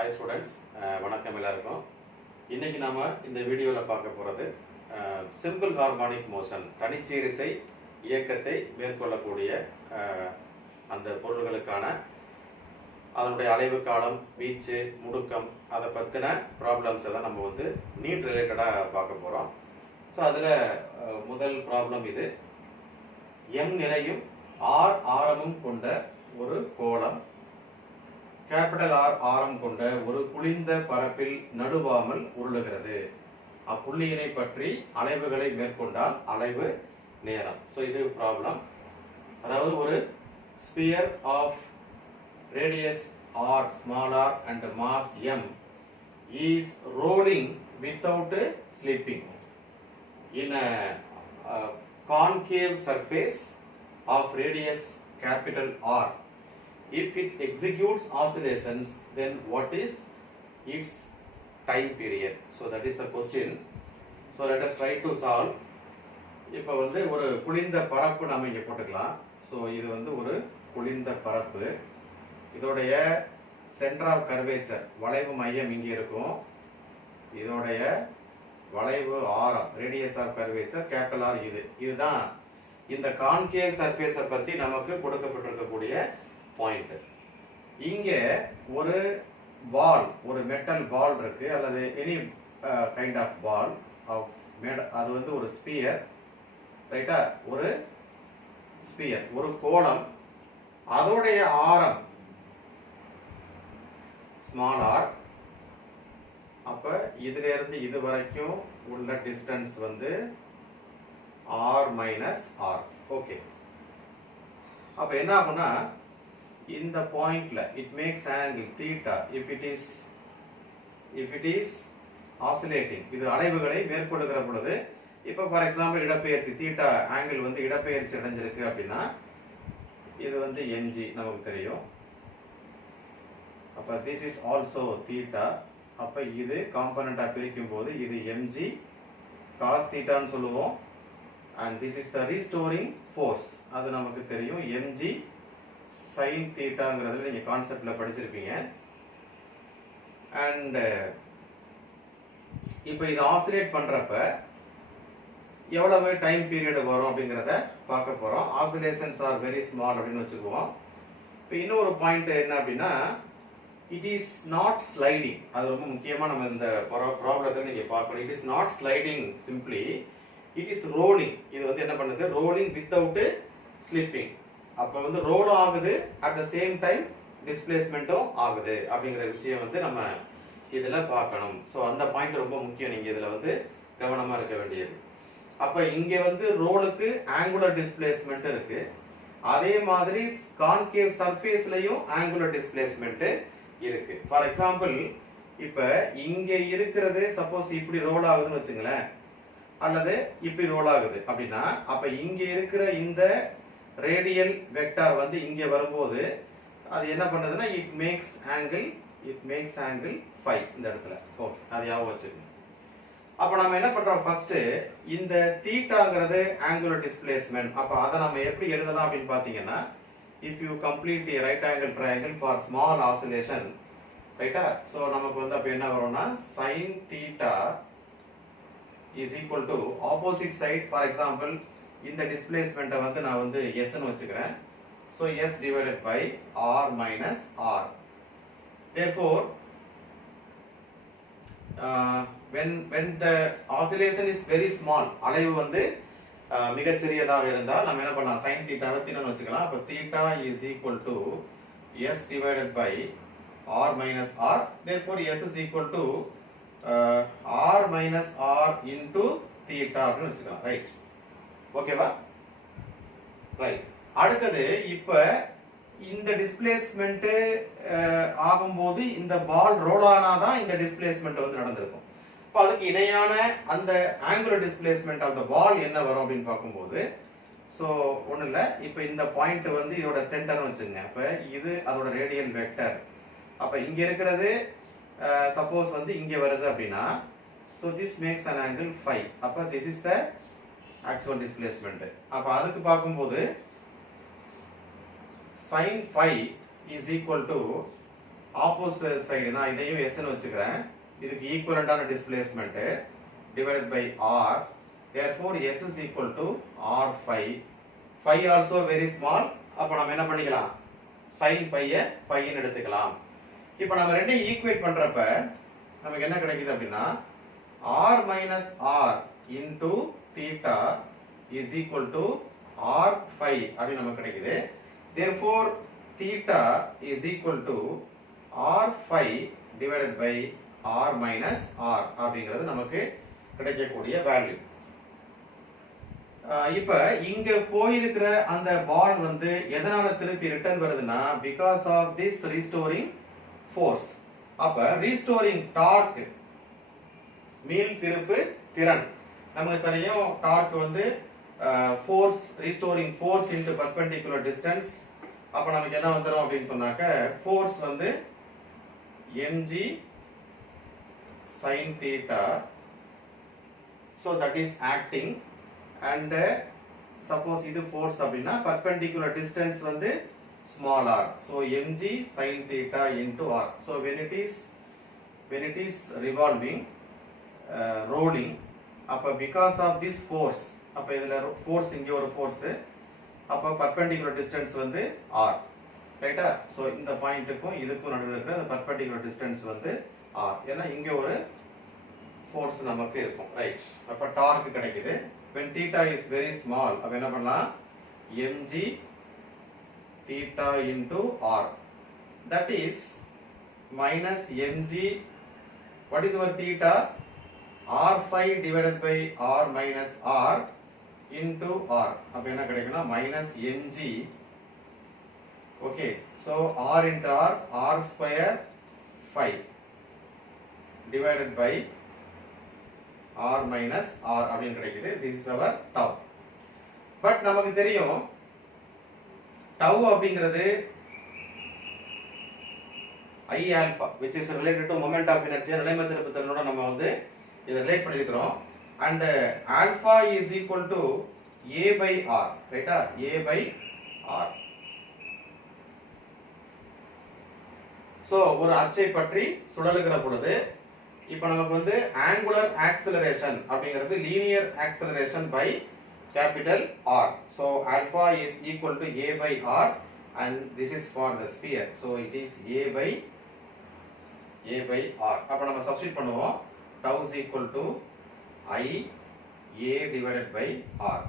Hi students, வணக்கம் எல்லாருக்கும். இன்னைக்கு நாம இந்த வீடியோவில் பார்க்க போகிறது சிம்பிள் ஹார்மோனிக் மோஷன், தனிச்சீரிசை இயக்கத்தை மேற்கொள்ளக்கூடிய அந்த பொருள்களுக்கான அதனுடைய அலைவு காலம், வீச்சு, முடுக்கம், அதை பற்றின ப்ராப்ளம்ஸை தான் நம்ம நீட் ரிலேட்டடாக பார்க்க போகிறோம். ஸோ அதில் முதல் ப்ராப்ளம் இது. M நிறையும் R ஆரமும் கொண்ட ஒரு கோளம் கேபிட்டல் R ஆரம் கொண்ட ஒரு குளிர்ந்த பரப்பில் நடுவாமல் உருளுகிறது. அப்புள்ளியினை பற்றி அலைவுகளை மேற்கொண்டால் அலைவு நேரம். ஸோ இது ப்ராப்ளம். அதாவது ஒரு sphere of radius R, small r and mass M is rolling without slipping in a concave surface of radius capital R. If it executes oscillations, then what is its time period? So that is the question. So let us try to solve. இப்போ ஒரு குளிர்ந்த பரப்பு நாம இங்க போட்டுக்கலாம். So இது ஒரு குளிர்ந்த பரப்பு. இதோடைய சென்டர் ஆஃப் கர்வேச்சர், வளைவு மையம் இங்கே இருக்கும். இதோடைய வளைவு ஆரம், radius of curvature capital R. இதுதான் இந்த கான்கேவ் சர்ஃபேஸை பற்றி நமக்கு கொடுக்கப்பட்டிருக்கக்கூடிய பாயிண்ட். இங்கே ஒரு பால், ஒரு மெட்டல் பால் இருக்கு, அல்லது any kind of ball of made. அது ஒரு ஸ்பியர், ரைட்டா? ஒரு ஸ்பியர், ஒரு கோளம். அதோடைய ஆரம் ஸ்மால் ஆர். அப்ப இதுல இருந்து இது வரைக்கும் உள்ள distance r minus r. Okay. அப்ப என்ன ஆகும்னா, இந்த பாயிண்ட்ல it makes angle theta if it is oscillating. இது அலைவுகளை மேற்கொள்ளுகிற பொழுது, இப்ப ஃபார் எக்ஸாம்பிள் இடப்பெயர்ச்சி theta ஆங்கிள் இடப்பெயர்ச்சி அடைஞ்சிருக்கு அப்படின்னா இது mg நமக்கு தெரியும். அப்ப this is also theta. அப்ப இது காம்பனண்டா பிரிக்கும் போது இது mg cos theta ன்னு சொல்லுவோம். and this is the restoring force. அது நமக்கு தெரியும் mg sin thetaங்கிறதுல நீங்க கான்செப்ட்ல படிச்சிருப்பீங்க. and இப்போ இது ஆசிலேட் பண்றப்ப எவ்வளவு டைம் பீரியட் வரும் அப்படிங்கறத பார்க்க போறோம். ஆசிலேஷன்ஸ் ஆர் வெரி ஸ்மால் அப்படின்னு வச்சுக்குவோம். இப்போ இன்னொரு பாயிண்ட் என்ன அப்படின்னா, it is not sliding. அது ரொம்ப முக்கியமா நம்ம இந்த ப்ராப்ளத்தை நீங்க பார்க்கணும். it is not sliding simply, it is rolling. இது என்ன பண்ணுது? rolling without slipping. அப்ப ரோல் ஆகுது, at the same time டிஸ்பிளேஸ்மென்ட்டும் ஆகுது அப்படிங்கிற விஷயம் நம்ம இதுல பார்க்கணும். சோ அந்த பாயிண்ட் ரொம்ப முக்கியம். நீங்க இதுல கவனமா இருக்க வேண்டியது. அப்ப இங்க ரோலுக்கு ஆங்குலர் டிஸ்பிளேஸ்மென்ட் இருக்கு. அதே மாதிரி கான்கேவ் சர்ஃபேஸ்லயும் ஆங்குலர் டிஸ்பிளேஸ்மென்ட் இருக்கு. ஃபார் எக்ஸாம்பிள், இப்ப இங்க இருக்கிறது சப்போஸ் இப்படி ரோல் ஆகுதுன்னு வச்சுங்களேன், அல்லது இப்படி ரோல் ஆகுது அப்படின்னா, அப்ப இங்க இருக்கிற இந்த ரேடியல் வெக்டார் இங்க வரும்போது அது என்ன பண்ணுதுன்னா, இட் மேக்ஸ் ஆங்கிள் phi இந்த இடத்துல. ஓகே, அது ஞாபகம் வச்சுக்கோங்க. அப்ப நாம என்ன பண்றோம்? ஃபர்ஸ்ட் இந்த தீட்டாங்கிறது ஆங்குலர் டிஸ்பிளேஸ்மென்ட். அப்ப அதை நம்ம எப்படி எழுதலாம் அப்படின்னு பாத்தீங்கன்னா, if you complete a right angle triangle for small oscillation, ரைட்டா? சோ நமக்கு அப்ப என்ன வரும்னா, sin theta is equal to opposite side. for example, இந்த டிஸ்பிளேஸ்மென்ட்டை நான் s ன்னு வச்சுக்கிறேன். so s divided by r minus r. therefore when the oscillation is very small, அலைவு மிக சிறியதாக இருந்தால் நம்ம என்ன பண்ணலாம்? sin theta ன்னு வச்சுக்கலாம். அப்ப theta is equal to s divided by r minus r. therefore s is equal to r minus r into theta அப்படின்னு வச்சுக்கலாம். ரைட்? ஓகேவா? ரைட். அடுத்தது, இப்ப இந்த டிஸ்பிளேஸ்மென்ட் ஆகும்போது இந்த பால் ரோல் ஆனாதான் இந்த டிஸ்பிளேஸ்மென்ட் நடந்திருக்கும். இப்ப அதுக்கு இணையான அந்த ஆங்குலர் டிஸ்பிளேஸ்மென்ட் ஆஃப் த பால் என்ன வரும் அப்படின்னு பார்க்கும்போது, சோ ஒண்ணு இல்ல, இப்ப இந்த பாயிண்ட் இதோட சென்டர்னு வச்சுங்க. அப்ப இது அதோட ரேடியல் வெக்டர். அப்ப இங்க இருக்கிறது சப்போஸ் இங்க வருது அப்படின்னா, so this makes an angle phi. அப்ப this is the actual displacement. அப்ப அதுக்கு பார்க்கும்போது sin phi is equal to opposite side நான் இதையும் s ன்னு வச்சுக்கிறேன். இதுக்கு ஈக்குவலண்டான displacement divided by r. Therefore s is equal to r phi. Phi also very small. அப்ப நாம என்ன பண்ணிக்கலாம்? sin phi phi ன்னு எடுத்துக்கலாம். இப்போ நாம ரெண்டையும் ஈக்குவேட் பண்றப்ப நமக்கு என்ன கிடைக்குது அப்படினா r minus r into theta is equal to r phi அப்படி நமக்கு கிடைக்குது. Therefore theta is equal to r phi divided by r minus r அப்படிங்கிறது நமக்கு கிடைக்கக்கூடிய வேல்யூ. இப்போ இங்க போயிருக்கிற அந்த பால் வந்து எதனால திருப்பி ரிட்டர்ன் வருதுன்னா because of this restoring force. அப்ப restoring torque மீள் திருப்பு திறன் நமக்கு தெரியும். டார்க் வந்து force restoring force into perpendicular distance. அப்ப நமக்கு என்ன வந்துரும் அப்படினு சொன்னாக்க force வந்து mg sin theta. So that is acting and suppose இது force அப்படினா perpendicular distance வந்து small r. So mg sin theta into r. So when it is revolving rolling அப்ப because of this force அப்ப இதுல force இங்க ஒரு force அப்ப perpendicular distance வந்து r. ரைட்டா? So இந்த பாயிண்ட்க்கும் இதுக்கும் நடுவுல இருக்கிற அந்த perpendicular distance வந்து r. ஏன்னா இங்க ஒரு force நமக்கு இருக்கும். ரைட்? அப்ப டார்க் கிடைக்குது. when theta is very small அப்ப என்ன பண்ணலாம்? mg theta into r. That is minus mg. What is our theta? r phi divided by r minus r into r. அப்ப என்ன கிடைக்கும்னா minus mg. Okay, so r into r square phi divided by r minus r அப்படினு கிடைக்குது. This is our tau. But நமக்கு தெரியும் tau அப்படிங்கிறது I alpha which is related to moment of inertia நிலைம திருப்பு திறனோட நம்ம வந்து இத ரிலேட் பண்ணிருக்கோம். and alpha is equal to a by r. ரைட்டா? a by r. so ஒரு அச்சை பற்றி சுழலுகிற பொழுது இப்போ நமக்கு வந்து angular acceleration அப்படிங்கிறது linear acceleration by capital R. So alpha is equal to a by r and this is for the sphere. So it is a by r. அப்ப நம்ம சப்ஸ்டிட்யூட் பண்ணுவோம். tau is equal to I a divided by r.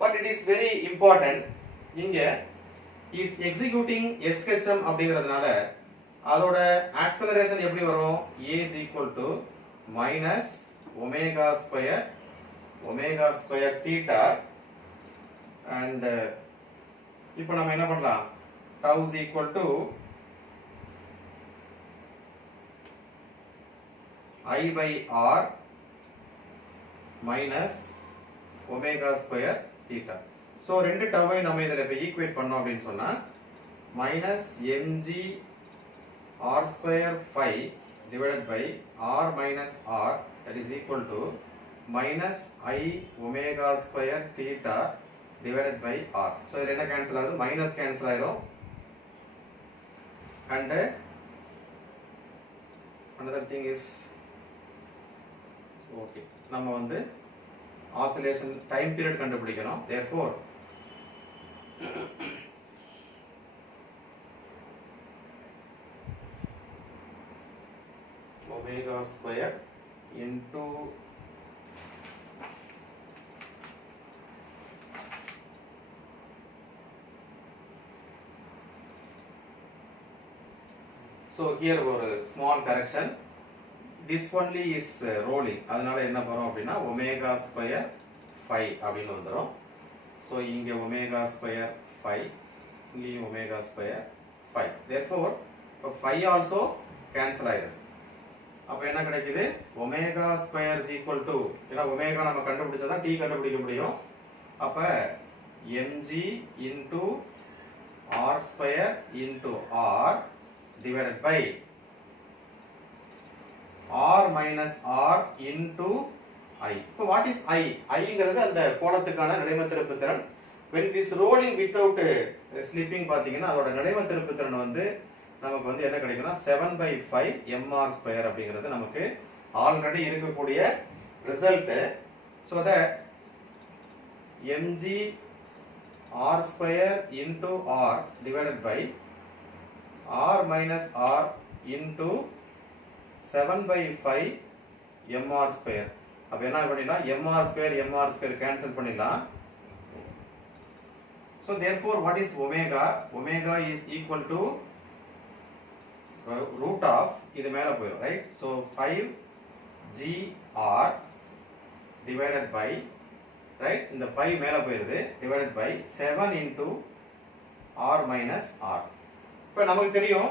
But it is very important. இங்க is executing SHM அப்படிங்கிறதுனால அதோட acceleration எப்படி வரும்? a is equal to minus omega square theta and இப்போ நம்ம என்ன பண்ணலாம்? tau is equal to I by r minus omega square theta. so ரெண்டு டவை நம்ம இதல இப்ப ஈக்குவேட் பண்ணோம் அப்படினு சொன்னா minus mg r square phi divided by r minus r that is equal to minus I omega square theta divided by r. so இதுல என்ன cancel ஆகுது? minus கேன்சல் ஆயிரும். and another thing is okay நம்ம வந்து oscillation time period கண்டுபிடிக்கணும். therefore omega square into so here ஒரு small correction. this only is rolling. அதனால என்ன வரும் அப்படினா omega square phi அப்படினு வந்துரும். so இங்க omega square phi இங்க omega square phi. therefore phi also cancel ஆயிடுது. அப்ப என்ன கிடைக்குது? omega square is equal to ஏனா omega நம்ம கண்டுபிடிச்சா தான் t கண்டுபிடிக்க முடியும். அப்ப mg into r square into r divided by r minus r into I. இப்போ what is I? Iங்கிறது அந்த கோளத்துக்கான நிலைம திருப்பு திறன். when it is rolling without slipping பாத்தீங்கன்னா அதோட நிலைம திருப்பு திறன் வந்து நமக்கு வந்து என்ன கிடைக்கும்னா 7/5 mr ஸ்கொயர் அப்படிங்கிறது நமக்கு ஆல்ரெடி இருக்கக்கூடிய result. So that mg r square into r divided by r minus r into 7/5 mr square. அப்ப என்ன பண்ணிடலாம், mr square cancel பண்ணிடலாம். So therefore what is omega? Omega is equal to root of இது மேல போயிடும், right? So 5gr divided by, right, இந்த 5 மேல போயிருது, divided by 7 into r minus r. இப்போ நமக்கு தெரியும்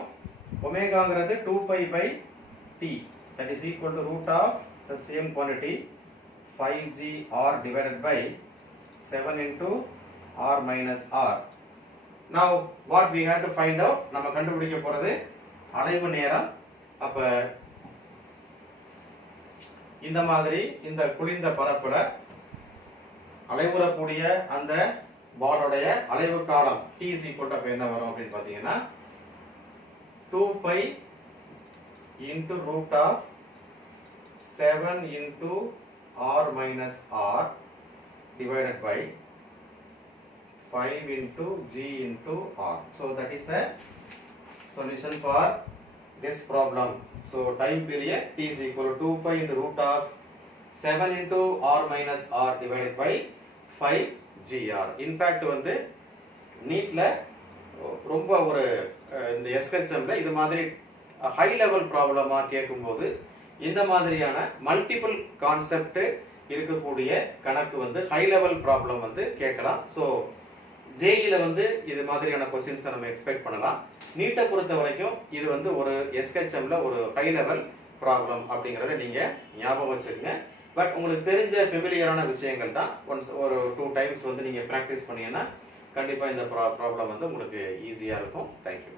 ஒமேகாங்கிறது 2 pi by t, that is equal to root of the same quantity 5gr divided by 7 into r minus r. Now what we have to find out, நம்ம கண்டுபிடிக்க போறது அலைவு நேரம். அப்ப இந்த மாதிரி இந்த குளிர்ந்த பரப்புல அலைவுறக்கூடிய அந்த பாலோடைய அலைவு காலம் t is equal to அப்ப என்ன வரும் அப்படின்னு பாத்தீங்கன்னா 2 pi into root of 7 into r minus r divided by 5 into g into r. So that is the solution for this problem. So time period t is equal to 2 pi into root of 7 into r minus r divided by 5 gr. In fact வந்து நீட்ல ரொம்ப ஒரு இந்த எஸ்கெச்எம்ல இது மாதிரி high level ப்ராப்ளமா கேட்கும்போது இந்த மாதிரியான மல்டிபிள் கான்செப்ட் இருக்கக்கூடிய கணக்கு வந்து ஹை லெவல் ப்ராப்ளம் வந்து கேட்கலாம். ஸோ ஜேஇல வந்து இது மாதிரியான கொஸ்டின்ஸ் நம்ம எக்ஸ்பெக்ட் பண்ணலாம். நீட்டை பொறுத்த வரைக்கும் இது வந்து ஒரு எஸ்கெச்எம்ல ஒரு ஹை லெவல் ப்ராப்ளம் அப்படிங்கிறத நீங்க ஞாபகம் வச்சுக்கோங்க. பட் உங்களுக்கு தெரிஞ்ச ஃபெமிலியரான விஷயங்கள் தான். ஒன்ஸ் ஒரு 2 டைம்ஸ் வந்து நீங்க ப்ராக்டிஸ் பண்ணீங்கன்னா கண்டிப்பா இந்த ப்ராப்ளம் வந்து உங்களுக்கு ஈஸியா இருக்கும். தேங்க்யூ.